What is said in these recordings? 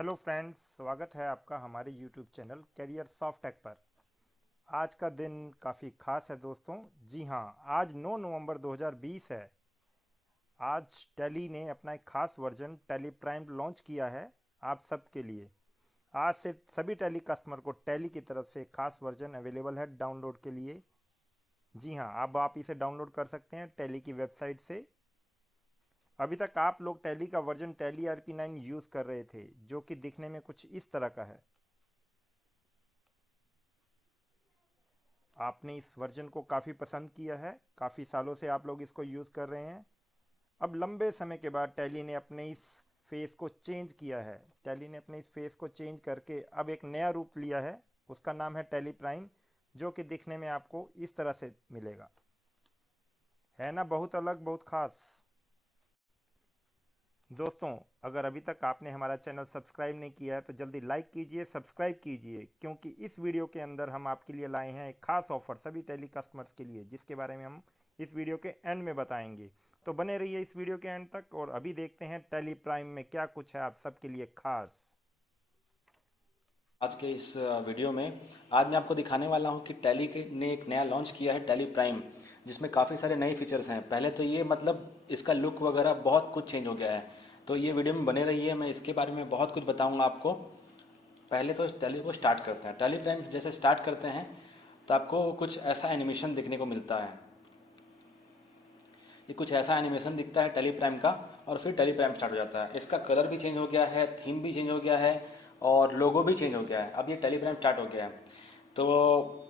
Hello friends, स्वागत है आपका हमारे YouTube channel Career Soft Tech पर। आज का दिन काफ़ी खास है दोस्तों। जी हाँ, आज 9 नवंबर 2020 है। आज टेली ने अपना एक खास वर्जन टेली प्राइम लॉन्च किया है आप सब के लिए। आज से सभी टेली कस्टमर को टेली की तरफ से एक खास वर्जन अवेलेबल है डाउनलोड के लिए। जी हाँ, अब आप इसे डाउनलोड कर सकते हैं टेली की वेबसाइट से। अभी तक आप लोग टेली का वर्जन टेली RP9 यूज़ कर रहे थे, जो कि दिखने में कुछ इस तरह का है। आपने इस वर्जन को काफ़ी पसंद किया है, काफ़ी सालों से आप लोग इसको यूज़ कर रहे हैं। अब लंबे समय के बाद टैली ने अपने इस फेस को चेंज किया है। टैली ने अपने इस फेस को चेंज करके अब एक नया रूप लिया है। उसका नाम है टैली प्राइम, जो कि दिखने में आपको इस तरह से मिलेगा। है ना बहुत अलग, बहुत खास। दोस्तों, अगर अभी तक आपने हमारा चैनल सब्सक्राइब नहीं किया है तो जल्दी लाइक कीजिए, सब्सक्राइब कीजिए, क्योंकि इस वीडियो के अंदर हम आपके लिए लाए हैं एक खास ऑफर सभी टेली कस्टमर्स के लिए, जिसके बारे में हम इस वीडियो के एंड में बताएंगे। तो बने रहिए इस वीडियो के एंड तक और अभी देखते हैं टेली प्राइम में क्या कुछ है आप सबके लिए खास। आज के इस वीडियो में आज मैं आपको दिखाने वाला हूं कि टैली के ने एक नया लॉन्च किया है टैली प्राइम, जिसमें काफ़ी सारे नए फीचर्स हैं। पहले तो ये मतलब इसका लुक वगैरह बहुत कुछ चेंज हो गया है। तो ये वीडियो में बने रहिए, मैं इसके बारे में बहुत कुछ बताऊंगा आपको। पहले तो टैली को स्टार्ट करते हैं। टैली प्राइम जैसे स्टार्ट करते हैं तो आपको कुछ ऐसा एनिमेशन दिखने को मिलता है। ये कुछ ऐसा एनिमेशन दिखता है टैली प्राइम का, और फिर टैली प्राइम स्टार्ट हो जाता है। इसका कलर भी चेंज हो गया है, थीम भी चेंज हो गया है, और लोगो भी चेंज हो गया है। अब ये टैली प्राइम स्टार्ट हो गया है। तो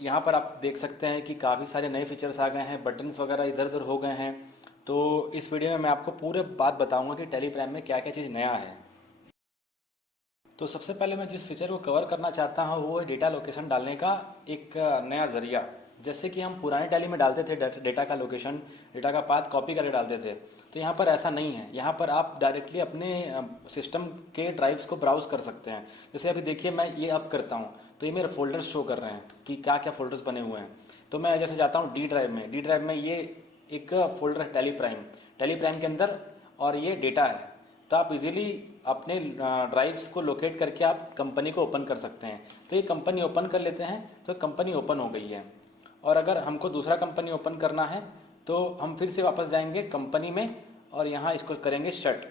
यहाँ पर आप देख सकते हैं कि काफ़ी सारे नए फीचर्स आ गए हैं, बटन्स वगैरह इधर उधर हो गए हैं। तो इस वीडियो में मैं आपको पूरे बात बताऊंगा कि टैली प्राइम में क्या क्या चीज़ नया है। तो सबसे पहले मैं जिस फीचर को कवर करना चाहता हूँ वो है डेटा लोकेशन डालने का एक नया ज़रिया। जैसे कि हम पुराने टैली में डालते थे डेटा का लोकेशन, डेटा का पाथ कॉपी करके डालते थे, तो यहाँ पर ऐसा नहीं है। यहाँ पर आप डायरेक्टली अपने सिस्टम के ड्राइव्स को ब्राउज कर सकते हैं। जैसे अभी देखिए, मैं ये अब करता हूँ तो ये मेरे फोल्डर्स शो कर रहे हैं कि क्या क्या फोल्डर्स बने हुए हैं। तो मैं जैसे जाता हूँ डी ड्राइव में, डी ड्राइव में ये एक फोल्डर है टैली प्राइम, टैली प्राइम के अंदर, और ये डेटा है। तो आप इजीली अपने ड्राइव्स को लोकेट करके आप कंपनी को ओपन कर सकते हैं। तो ये कंपनी ओपन कर लेते हैं तो कंपनी ओपन हो गई है। और अगर हमको दूसरा कंपनी ओपन करना है तो हम फिर से वापस जाएंगे कंपनी में, और यहाँ इसको करेंगे शट।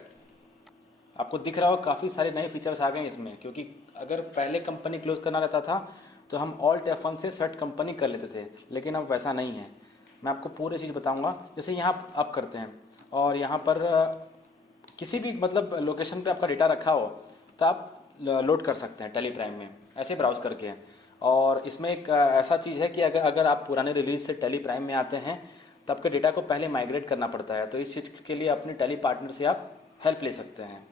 आपको दिख रहा हो काफ़ी सारे नए फीचर्स आ गए हैं इसमें, क्योंकि अगर पहले कंपनी क्लोज करना रहता था तो हम ऑल्ट F1 से शट कंपनी कर लेते थे, लेकिन अब वैसा नहीं है। मैं आपको पूरी चीज़ बताऊंगा। जैसे यहाँ आप करते हैं और यहाँ पर किसी भी मतलब लोकेशन पे आपका डेटा रखा हो तो आप लोड कर सकते हैं टेली प्राइम में, ऐसे ब्राउज करके। और इसमें एक ऐसा चीज़ है कि अगर अगर आप पुराने रिलीज से टेली प्राइम में आते हैं तो आपके डेटा को पहले माइग्रेट करना पड़ता है। तो इस चीज़ के लिए अपने टेली पार्टनर से आप हेल्प ले सकते हैं।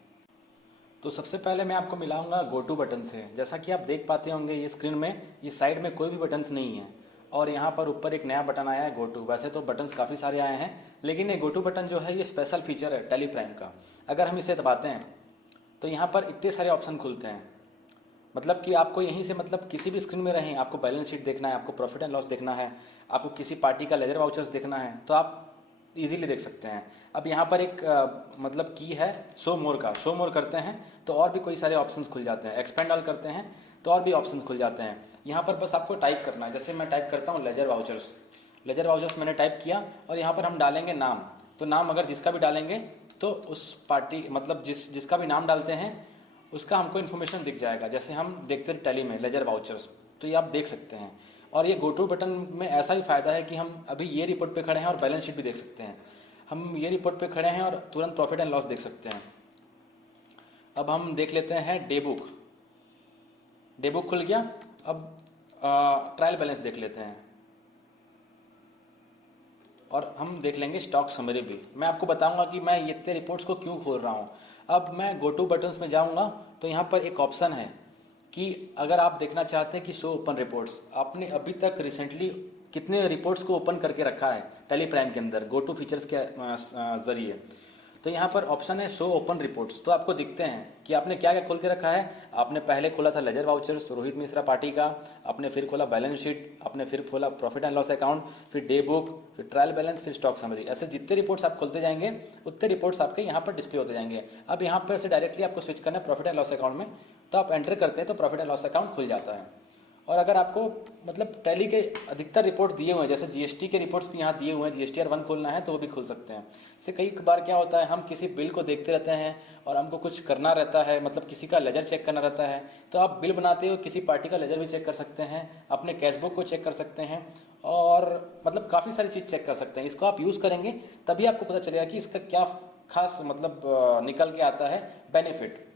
तो सबसे पहले मैं आपको मिलाऊंगा गो टू बटन से। जैसा कि आप देख पाते होंगे ये स्क्रीन में, ये साइड में कोई भी बटन्स नहीं है, और यहाँ पर ऊपर एक नया बटन आया है गो टू। वैसे तो बटन्स काफ़ी सारे आए हैं, लेकिन ये गो टू बटन जो है ये स्पेशल फीचर है टेली प्राइम का। अगर हम इसे दबाते हैं तो यहाँ पर इतने सारे ऑप्शन खुलते हैं। मतलब कि आपको यहीं से मतलब किसी भी स्क्रीन में रहें, आपको बैलेंस शीट देखना है, आपको प्रॉफिट एंड लॉस देखना है, आपको किसी पार्टी का लेजर वाउचर्स देखना है, तो आप इजीली देख सकते हैं। अब यहाँ पर एक मतलब की है शो मोर का, शो मोर करते हैं तो और भी कोई सारे ऑप्शंस खुल जाते हैं। एक्सपेंड ऑल करते हैं तो और भी ऑप्शंस खुल जाते हैं। यहाँ पर बस आपको टाइप करना है। जैसे मैं टाइप करता हूँ लेजर वाउचर्स, लेजर वाउचर्स मैंने टाइप किया, और यहाँ पर हम डालेंगे नाम। तो नाम अगर जिसका भी डालेंगे तो उस पार्टी मतलब जिसका भी नाम डालते हैं उसका हमको इन्फॉर्मेशन दिख जाएगा। जैसे हम देखते हैं टैली में लेजर वाउचर्स, तो ये आप देख सकते हैं। और ये गो टू बटन में ऐसा ही फ़ायदा है कि हम अभी ये रिपोर्ट पे खड़े हैं और बैलेंस शीट भी देख सकते हैं। हम ये रिपोर्ट पे खड़े हैं और तुरंत प्रॉफिट एंड लॉस देख सकते हैं। अब हम देख लेते हैं डे बुक, डे बुक खुल गया। अब ट्रायल बैलेंस देख लेते हैं, और हम देख लेंगे स्टॉक समरी भी। मैं आपको बताऊंगा कि मैं ये इतने रिपोर्ट्स को क्यों खोल रहा हूँ। अब मैं गो टू बटन्स में जाऊंगा तो यहाँ पर एक ऑप्शन है कि अगर आप देखना चाहते हैं कि शो ओपन रिपोर्ट्स, आपने अभी तक रिसेंटली कितने रिपोर्ट्स को ओपन करके रखा है टेली प्राइम के अंदर गो टू फीचर्स के जरिए। तो यहाँ पर ऑप्शन है शो ओपन रिपोर्ट्स, तो आपको दिखते हैं कि आपने क्या क्या खोल के रखा है। आपने पहले खोला था ledger vouchers Rohit Mishra party का, आपने फिर खोला बैलेंस शीट, आपने फिर खोला प्रॉफिट एंड लॉस अकाउंट, फिर डे बुक, फिर ट्रायल बैलेंस, फिर स्टॉक समरी। ऐसे जितने रिपोर्ट्स आप खोलते जाएंगे उतने रिपोर्ट्स आपके यहाँ पर डिस्प्ले होते जाएंगे। अब यहाँ पर से डायरेक्टली आपको स्विच करना है प्रॉफिट एंड लॉस अकाउंट में, तो आप एंटर करते हैं तो प्रॉफिट एंड लॉस अकाउंट खुल जाता है। और अगर आपको मतलब टैली के अधिकतर रिपोर्ट दिए हुए हैं, जैसे जीएसटी के रिपोर्ट्स भी यहाँ दिए हुए हैं, जीएसटीआर 1 खोलना है तो वो भी खुल सकते हैं। जैसे कई बार क्या होता है, हम किसी बिल को देखते रहते हैं और हमको कुछ करना रहता है, मतलब किसी का लेजर चेक करना रहता है, तो आप बिल बनाते हो किसी पार्टी का लेजर भी चेक कर सकते हैं, अपने कैश बुक को चेक कर सकते हैं, और मतलब काफ़ी सारी चीज़ चेक कर सकते हैं। इसको आप यूज़ करेंगे तभी आपको पता चलेगा कि इसका क्या खास मतलब निकल के आता है बेनिफिट।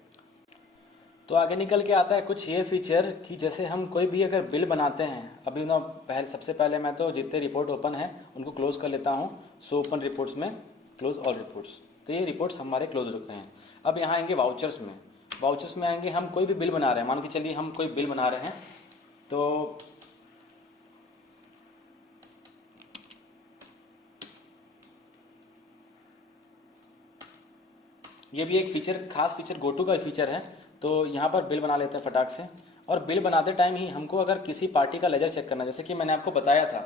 तो आगे निकल के आता है कुछ ये फीचर कि जैसे हम कोई भी अगर बिल बनाते हैं, अभी ना सबसे पहले मैं तो जितने रिपोर्ट ओपन है उनको क्लोज कर लेता हूँ। सो ओपन रिपोर्ट्स में क्लोज ऑल रिपोर्ट्स, तो ये रिपोर्ट्स हमारे क्लोज हो चुके हैं। अब यहाँ आएंगे वाउचर्स में, वाउचर्स में आएंगे हम कोई भी बिल बना रहे हैं, मान के चलिए हम कोई बिल बना रहे हैं, तो ये भी एक फीचर, खास फीचर गोटू का फीचर है। तो यहाँ पर बिल बना लेते हैं फटाक से, और बिल बनाते टाइम ही हमको अगर किसी पार्टी का लेजर चेक करना, जैसे कि मैंने आपको बताया था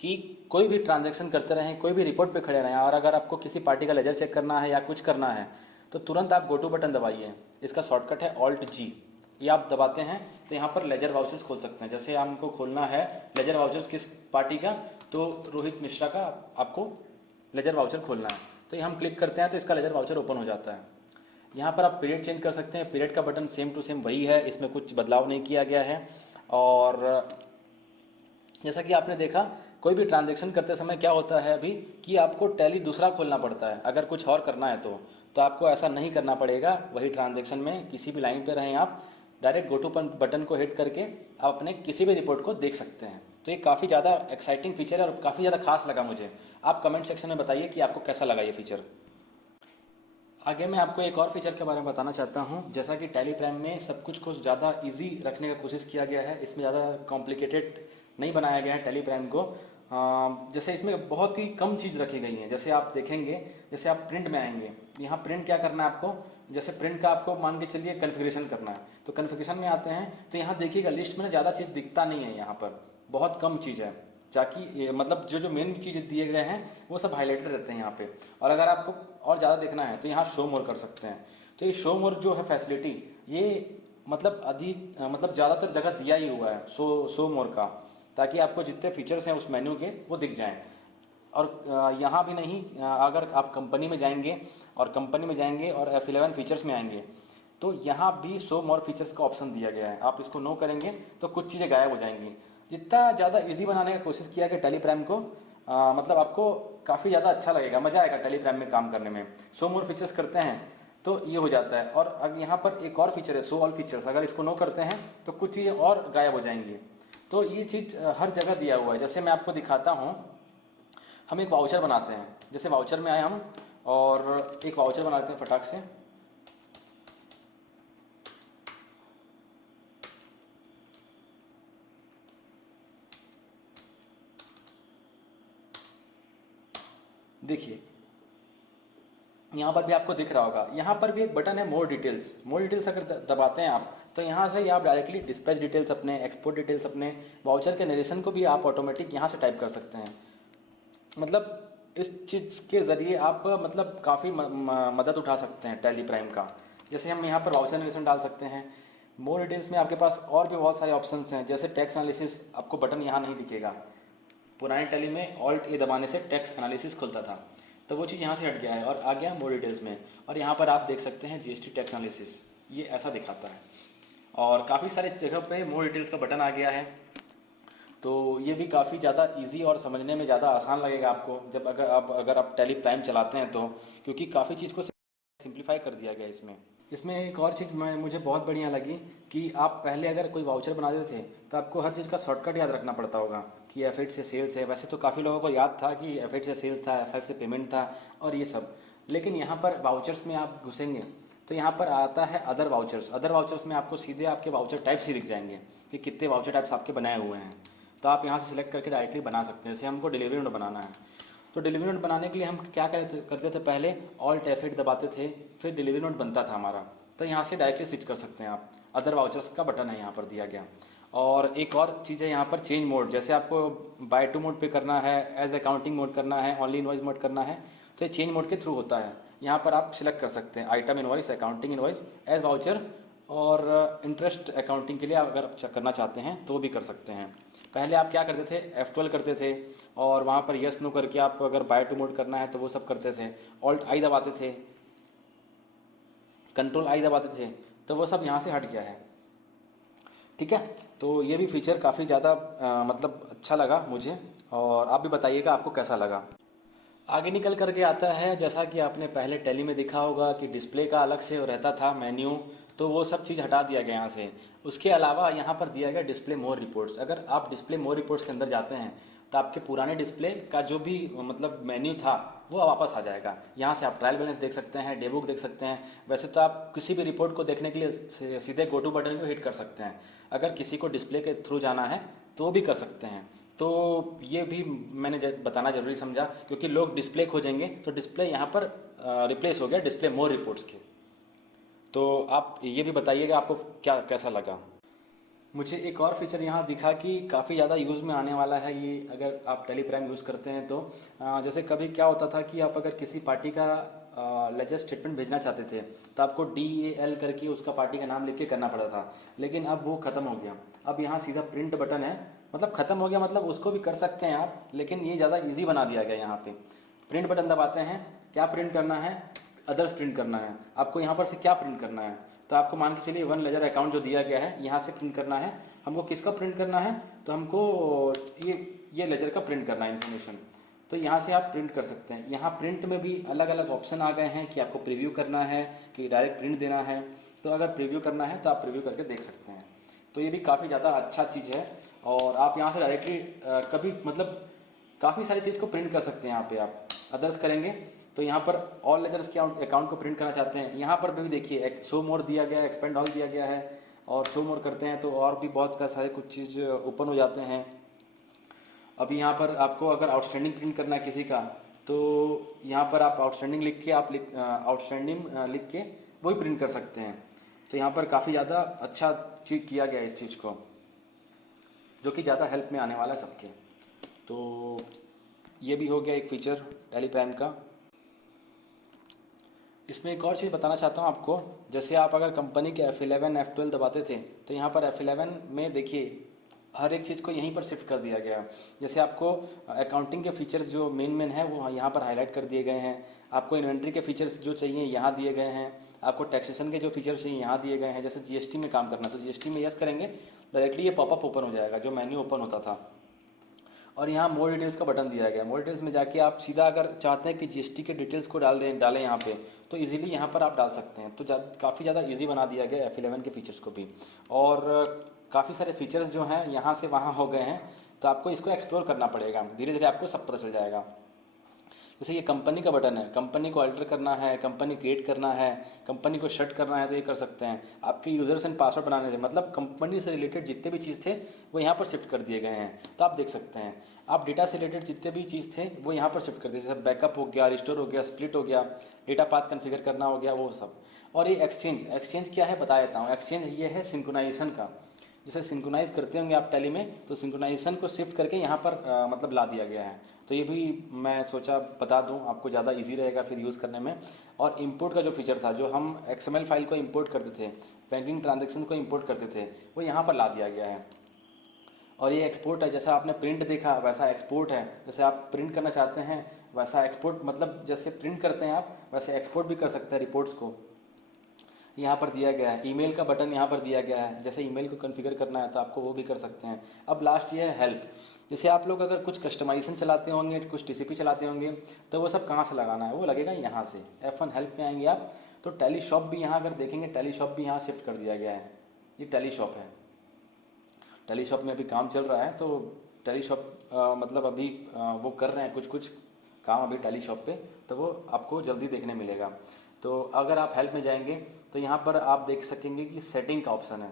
कि कोई भी ट्रांजैक्शन करते रहें, कोई भी रिपोर्ट पे खड़े रहें, और अगर आपको किसी पार्टी का लेजर चेक करना है या कुछ करना है तो तुरंत आप गोटू बटन दबाइए। इसका शॉर्टकट है ऑल्ट जी, ये आप दबाते हैं तो यहाँ पर लेजर वाउचर्स खोल सकते हैं। जैसे हमको खोलना है लेजर वाउचर्स किस पार्टी का, तो रोहित मिश्रा का आपको लेजर वाउचर खोलना है, तो ये हम क्लिक करते हैं तो इसका लेजर वाउचर ओपन हो जाता है। यहाँ पर आप पीरियड चेंज कर सकते हैं, पीरियड का बटन सेम टू सेम वही है, इसमें कुछ बदलाव नहीं किया गया है। और जैसा कि आपने देखा कोई भी ट्रांजैक्शन करते समय क्या होता है अभी कि आपको टैली दूसरा खोलना पड़ता है, अगर कुछ और करना है तो आपको ऐसा नहीं करना पड़ेगा। वही ट्रांजैक्शन में किसी भी लाइन पे रहें आप, डायरेक्ट गो टू बटन को हिट करके आप अपने किसी भी रिपोर्ट को देख सकते हैं। तो ये काफ़ी ज़्यादा एक्साइटिंग फीचर है और काफ़ी ज़्यादा खास लगा मुझे। आप कमेंट सेक्शन में बताइए कि आपको कैसा लगा ये फीचर। आगे मैं आपको एक और फीचर के बारे में बताना चाहता हूँ। जैसा कि टैली प्राइम में सब कुछ ज़्यादा इजी रखने का कोशिश किया गया है, इसमें ज़्यादा कॉम्प्लिकेटेड नहीं बनाया गया है टैली प्राइम को। जैसे इसमें बहुत ही कम चीज़ रखी गई हैं। जैसे आप देखेंगे, जैसे आप प्रिंट में आएंगे, यहाँ प्रिंट क्या करना है आपको, जैसे प्रिंट का आपको मान के चलिए कन्फिग्रेशन करना है, तो कन्फिग्रेशन में आते हैं तो यहाँ देखिएगा लिस्ट में ज़्यादा चीज़ दिखता नहीं है, यहाँ पर बहुत कम चीज़ है, ताकि मतलब जो जो मेन चीज़ें दिए गए हैं वो सब हाईलाइटेड रहते हैं यहाँ पे। और अगर आपको और ज़्यादा देखना है तो यहाँ शो मोर कर सकते हैं। तो ये शो मोर जो है फैसिलिटी, ये मतलब अधिक मतलब ज़्यादातर जगह दिया ही हुआ है शो मोर का, ताकि आपको जितने फीचर्स हैं उस मेन्यू के वो दिख जाएं। और यहाँ भी नहीं, अगर आप कंपनी में जाएंगे और F11 फीचर्स में आएंगे तो यहाँ भी शो मोर फीचर्स का ऑप्शन दिया गया है। आप इसको नो करेंगे तो कुछ चीज़ें गायब हो जाएंगी। जितना ज़्यादा इजी बनाने का कोशिश किया कि टैली प्राइम को मतलब आपको काफ़ी ज़्यादा अच्छा लगेगा, मज़ा आएगा टैली प्राइम में काम करने में। शो मोर फीचर्स करते हैं तो ये हो जाता है। और अब यहाँ पर एक और फीचर है शो ऑल फीचर्स, अगर इसको नो करते हैं तो कुछ चीज़ें और गायब हो जाएंगी। तो ये चीज़ हर जगह दिया हुआ है। जैसे मैं आपको दिखाता हूँ, हम एक वाउचर बनाते हैं, जैसे वाउचर में आए हम और एक वाउचर बनाते हैं फटाक से। देखिए यहाँ पर भी आपको दिख रहा होगा, यहाँ पर भी एक बटन है मोर डिटेल्स। मोर डिटेल्स अगर दबाते हैं आप तो यहाँ से आप डायरेक्टली डिस्पैच डिटेल्स अपने, एक्सपोर्ट डिटेल्स अपने, वाउचर के नरेशन को भी आप ऑटोमेटिक यहाँ से टाइप कर सकते हैं। मतलब इस चीज़ के ज़रिए आप मतलब काफ़ी मदद उठा सकते हैं टैली प्राइम का। जैसे हम यहाँ पर वाउचर नरेशन डाल सकते हैं। मोर डिटेल्स में आपके पास और भी बहुत सारे ऑप्शंस हैं, जैसे टैक्स एनालिसिस, आपको बटन यहाँ नहीं दिखेगा। पुराने टैली में ऑल्ट ए दबाने से टैक्स एनालिसिस खुलता था, तो वो चीज़ यहाँ से हट गया है और आ गया मोर डिटेल्स में। और यहाँ पर आप देख सकते हैं जीएसटी टैक्स एनालिसिस, ये ऐसा दिखाता है। और काफ़ी सारे जगह पे मोर डिटेल्स का बटन आ गया है, तो ये भी काफ़ी ज़्यादा इजी और समझने में ज़्यादा आसान लगेगा आपको जब अगर आप टैली प्राइम चलाते हैं तो, क्योंकि काफ़ी चीज़ को सिंप्लीफाई कर दिया गया इसमें। इसमें एक और चीज़ मुझे बहुत बढ़िया लगी कि आप पहले अगर कोई वाउचर बनाते थे तो आपको हर चीज़ का शॉर्टकट याद रखना पड़ता होगा कि F8 से सेल्स है। वैसे तो काफ़ी लोगों को याद था कि F8 से सेल्स था, F5 से पेमेंट था और ये सब, लेकिन यहाँ पर वाउचर्स में आप घुसेंगे तो यहाँ पर आता है अदर वाउचर्स। अदर वाउचर्स में आपको सीधे आपके वाउचर टाइप्स ही दिख जाएंगे कि कितने वाउचर टाइप्स आपके बनाए हुए हैं, तो आप यहाँ से सिलेक्ट करके डायरेक्टली बना सकते हैं। जैसे हमको डिलीवरी नोट बनाना है तो डिलीवरी नोट बनाने के लिए हम क्या करते थे, पहले ऑल्ट F8 दबाते थे, फिर डिलीवरी नोट बनता था हमारा। तो यहाँ से डायरेक्टली स्विच कर सकते हैं आप। अदर वाउचर्स का बटन है यहाँ पर दिया गया। और एक और चीज़ है यहाँ पर, चेंज मोड। जैसे आपको बाय टू मोड पे करना है, एज अकाउंटिंग मोड करना है, ओनली इनवॉइस मोड करना है, तो ये चेंज मोड के थ्रू होता है। यहाँ पर आप सिलेक्ट कर सकते हैं item invoice, accounting invoice, as voucher, और इंटरेस्ट अकाउंटिंग के लिए अगर आप करना चाहते हैं तो भी कर सकते हैं। पहले आप क्या करते थे, F12 करते थे और वहाँ पर यस नो करके आप अगर बाय टू मोड करना है तो वो सब करते थे। ऑल्ट आई दबाते थे, कंट्रोल आई दबाते थे, तो वो सब यहाँ से हट गया है। ठीक है, तो ये भी फीचर काफ़ी ज़्यादा मतलब अच्छा लगा मुझे, और आप भी बताइएगा आपको कैसा लगा। आगे निकल करके आता है, जैसा कि आपने पहले टैली में देखा होगा कि डिस्प्ले का अलग से रहता था मेन्यू, तो वो सब चीज़ हटा दिया गया यहाँ से। उसके अलावा यहाँ पर दिया गया डिस्प्ले मोर रिपोर्ट्स। अगर आप डिस्प्ले मोर रिपोर्ट्स के अंदर जाते हैं तो आपके पुराने डिस्प्ले का जो भी मतलब मेन्यू था वो वापस आ जाएगा। यहाँ से आप ट्रायल बैलेंस देख सकते हैं, डेबुक देख सकते हैं। वैसे तो आप किसी भी रिपोर्ट को देखने के लिए सीधे गो टू बटन को हिट कर सकते हैं। अगर किसी को डिस्प्ले के थ्रू जाना है तो भी कर सकते हैं। तो ये भी मैंने बताना जरूरी समझा, क्योंकि लोग डिस्प्ले खोजेंगे तो डिस्प्ले यहाँ पर रिप्लेस हो गया डिस्प्ले मोर रिपोर्ट्स के। तो आप ये भी बताइएगा आपको क्या कैसा लगा। मुझे एक और फीचर यहाँ दिखा कि काफ़ी ज़्यादा यूज़ में आने वाला है ये, अगर आप टेली प्राइम यूज़ करते हैं तो। जैसे कभी क्या होता था कि आप अगर किसी पार्टी का लेजर स्टेटमेंट भेजना चाहते थे तो आपको DAL करके उसका पार्टी का नाम लिख के करना पड़ा था, लेकिन अब वो ख़त्म हो गया। अब यहाँ सीधा प्रिंट बटन है, मतलब ख़त्म हो गया, मतलब उसको भी कर सकते हैं आप, लेकिन ये ज़्यादा ईजी बना दिया गया। यहाँ पे प्रिंट बटन दबाते हैं, क्या प्रिंट करना है, अदर्स प्रिंट करना है। आपको यहाँ पर से क्या प्रिंट करना है, तो आपको मान के चलिए वन लेजर अकाउंट जो दिया गया है यहाँ से प्रिंट करना है। हमको किसका प्रिंट करना है, तो हमको ये लेजर का प्रिंट करना है इन्फॉर्मेशन, तो यहाँ से आप प्रिंट कर सकते हैं। यहाँ प्रिंट में भी अलग अलग ऑप्शन आ गए हैं कि आपको प्रीव्यू करना है कि डायरेक्ट प्रिंट देना है। तो अगर प्रीव्यू करना है तो आप प्रीव्यू करके देख सकते हैं। तो ये भी काफ़ी ज़्यादा अच्छा चीज़ है, और आप यहाँ से डायरेक्टली कभी मतलब काफ़ी सारी चीज़ को प्रिंट कर सकते हैं। यहाँ पे आप अदर्स करेंगे तो यहाँ पर ऑल लेजर्स के अकाउंट को प्रिंट करना चाहते हैं, यहाँ पर भी देखिए एक शो मोर दिया गया है, एक्सपेंड ऑल दिया गया है, और शो मोर करते हैं तो और भी बहुत सारे कुछ चीज़ ओपन हो जाते हैं। अभी यहाँ पर आपको अगर आउटस्टैंडिंग प्रिंट करना है किसी का, तो यहाँ पर आप आउटस्टैंडिंग लिख के आउटस्टैंडिंग लिख के वही प्रिंट कर सकते हैं। तो यहाँ पर काफ़ी ज़्यादा अच्छा चीज़ किया गया है इस चीज़ को, जो कि ज़्यादा हेल्प में आने वाला है सबके। तो ये भी हो गया एक फीचर टैली प्राइम का। इसमें एक और चीज़ बताना चाहता हूँ आपको, जैसे आप अगर कंपनी के F11 F12 दबाते थे तो यहाँ पर F11 में देखिए हर एक चीज़ को यहीं पर शिफ्ट कर दिया गया है। जैसे आपको अकाउंटिंग के फीचर्स जो मेन है वो यहाँ पर हाईलाइट कर दिए गए हैं। आपको इन्वेंट्री के फीचर्स जो चाहिए यहाँ दिए गए हैं। आपको टैक्सेशन के जो फीचर्स चाहिए यहाँ दिए गए हैं। जैसे GST में काम करना तो GST में यस करेंगे, डायरेक्टली ये पॉपअप ओपन हो जाएगा जो मेन्यू ओपन होता था। और यहाँ मोर डिटेल्स का बटन दिया गया। मोर डिटेल्स में जाके आप सीधा अगर चाहते हैं कि GST के डिटेल्स को डालें यहाँ पे, तो इजीली यहाँ पर आप डाल सकते हैं। तो काफ़ी ज़्यादा इजी बना दिया गया F11 के फीचर्स को भी। और काफ़ी सारे फीचर्स जो हैं यहाँ से वहाँ हो गए हैं, तो आपको इसको एक्सप्लोर करना पड़ेगा। धीरे धीरे आपको सब पता चल जाएगा। जैसे ये कंपनी का बटन है, कंपनी को अल्टर करना है, कंपनी क्रिएट करना है, कंपनी को शट करना है तो ये कर सकते हैं। आपके यूजर्स एंड पासवर्ड बनाने थे, मतलब कंपनी से रिलेटेड जितने भी चीज़ थे वो यहाँ पर शिफ्ट कर दिए गए हैं। तो आप देख सकते हैं, आप डेटा से रिलेटेड जितने भी चीज़ थे वो यहाँ पर शिफ्ट कर दिए। जैसे बैकअप हो गया, रिस्टोर हो गया, स्प्लिट हो गया, डेटा पाथ कन्फिगर करना हो गया, वो सब। और ये एक्सचेंज क्या है बता देता हूँ। एक्सचेंज ये है सिंक्रोनाइजेशन का। जैसे सिंक्रोनाइज करते होंगे आप टैली में, तो सिंक्रोनाइजेशन को शिफ्ट करके यहाँ पर मतलब ला दिया गया है। तो ये भी मैं सोचा बता दूं, आपको ज़्यादा इजी रहेगा फिर यूज़ करने में। और इंपोर्ट का जो फीचर था, जो हम XML फाइल को इंपोर्ट करते थे, बैंकिंग ट्रांजैक्शन को इंपोर्ट करते थे, वो यहाँ पर ला दिया गया है। और ये एक्सपोर्ट है, जैसा आपने प्रिंट देखा वैसा एक्सपोर्ट है। जैसे आप प्रिंट करना चाहते हैं वैसा एक्सपोर्ट, मतलब जैसे प्रिंट करते हैं आप वैसे एक्सपोर्ट भी कर सकते हैं रिपोर्ट्स को। यहाँ पर दिया गया है ईमेल का बटन, यहाँ पर दिया गया है। जैसे ईमेल को कॉन्फ़िगर करना है तो आपको वो भी कर सकते हैं। अब लास्ट ये है हेल्प। जैसे आप लोग अगर कुछ कस्टमाइजेशन चलाते होंगे, कुछ TCP चलाते होंगे, तो वो सब कहाँ से लगाना है, वो लगेगा यहाँ से। F1 हेल्प में आएंगे आप, तो टैली शॉप भी यहाँ अगर देखेंगे, टैली शॉप भी यहाँ शिफ्ट कर दिया गया है। ये टैली शॉप है, टैली शॉप में अभी काम चल रहा है। तो टैली शॉप मतलब अभी वो कर रहे हैं कुछ काम अभी टैली शॉप पे, तो वो आपको जल्दी देखने मिलेगा। तो अगर आप हेल्प में जाएंगे तो यहाँ पर आप देख सकेंगे कि सेटिंग का ऑप्शन है।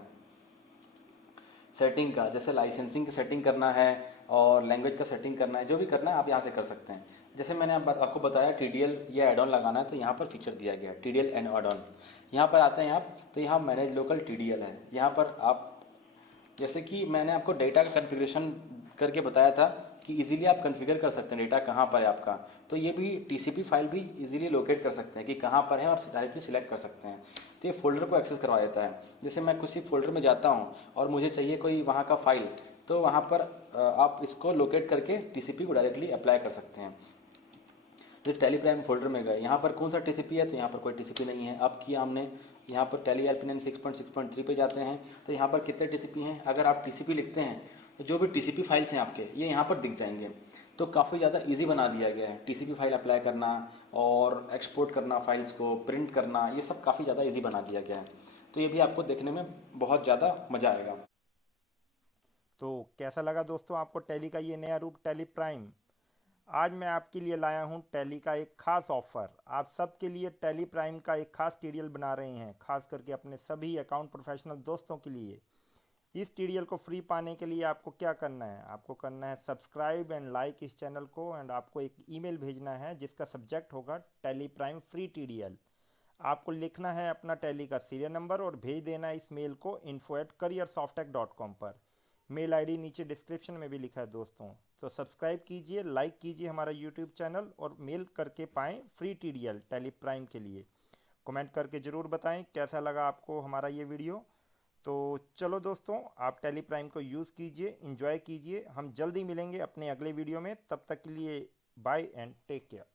सेटिंग का, जैसे लाइसेंसिंग की सेटिंग करना है और लैंग्वेज का सेटिंग करना है, जो भी करना है आप यहाँ से कर सकते हैं। जैसे मैंने आपको बताया TDL या एड ऑन लगाना है, तो यहाँ पर फीचर दिया गया है TDL एंड एड ऑन। यहाँ पर आते हैं आप, तो यहाँ मैनेज लोकल TDL है। यहाँ पर आप, जैसे कि मैंने आपको डेटा का कन्फिग्रेशन करके बताया था कि इजीली आप कॉन्फ़िगर कर सकते हैं डेटा कहाँ पर है आपका, तो ये भी TCP फाइल भी इजीली लोकेट कर सकते हैं कि कहाँ पर है और डायरेक्टली सिलेक्ट कर सकते हैं। तो ये फोल्डर को एक्सेस करवा देता है। जैसे मैं किसी फोल्डर में जाता हूँ और मुझे चाहिए कोई वहाँ का फाइल, तो वहाँ पर आप इसको लोकेट करके TCP को डायरेक्टली अप्लाई कर सकते हैं। जो टेलीप्राइम फोल्डर में गए, यहाँ पर कौन सा TCP है, तो यहाँ पर कोई TCP नहीं है। अब किया हमने यहाँ पर टेली RPN 6.6.3 पे जाते हैं, तो यहाँ पर कितने TCP हैं। अगर आप TCP लिखते हैं तो जो भी TCP फाइल्स हैं आपके, ये यहाँ पर दिख जाएंगे। तो काफ़ी ज़्यादा इजी बना दिया गया है TCP फाइल अप्लाई करना और एक्सपोर्ट करना, फाइल्स को प्रिंट करना, ये सब काफ़ी ज़्यादा इजी बना दिया गया है। तो ये भी आपको देखने में बहुत ज़्यादा मज़ा आएगा। तो कैसा लगा दोस्तों आपको टैली का ये नया रूप टैली प्राइम? आज मैं आपके लिए लाया हूँ टैली का एक खास ऑफर। आप सबके लिए टैली प्राइम का एक खास ट्यूटोरियल बना रहे हैं, खास करके अपने सभी अकाउंट प्रोफेशनल दोस्तों के लिए। इस ट्यूटोरियल को फ्री पाने के लिए आपको क्या करना है, आपको करना है सब्सक्राइब एंड लाइक इस चैनल को, एंड आपको एक ईमेल भेजना है जिसका सब्जेक्ट होगा टैली प्राइम फ्री ट्यूटोरियल। आपको लिखना है अपना टैली का सीरियल नंबर और भेज देना है इस मेल को info@careersofttech.com पर। मेल आईडी नीचे डिस्क्रिप्शन में भी लिखा है दोस्तों। तो सब्सक्राइब कीजिए, लाइक कीजिए हमारा यूट्यूब चैनल और मेल करके पाएँ फ्री ट्यूटोरियल टैली प्राइम के लिए। कमेंट करके ज़रूर बताएं कैसा लगा आपको हमारा ये वीडियो। तो चलो दोस्तों, आप टैली प्राइम को यूज़ कीजिए, इंजॉय कीजिए। हम जल्दी मिलेंगे अपने अगले वीडियो में, तब तक के लिए बाय एंड टेक केयर।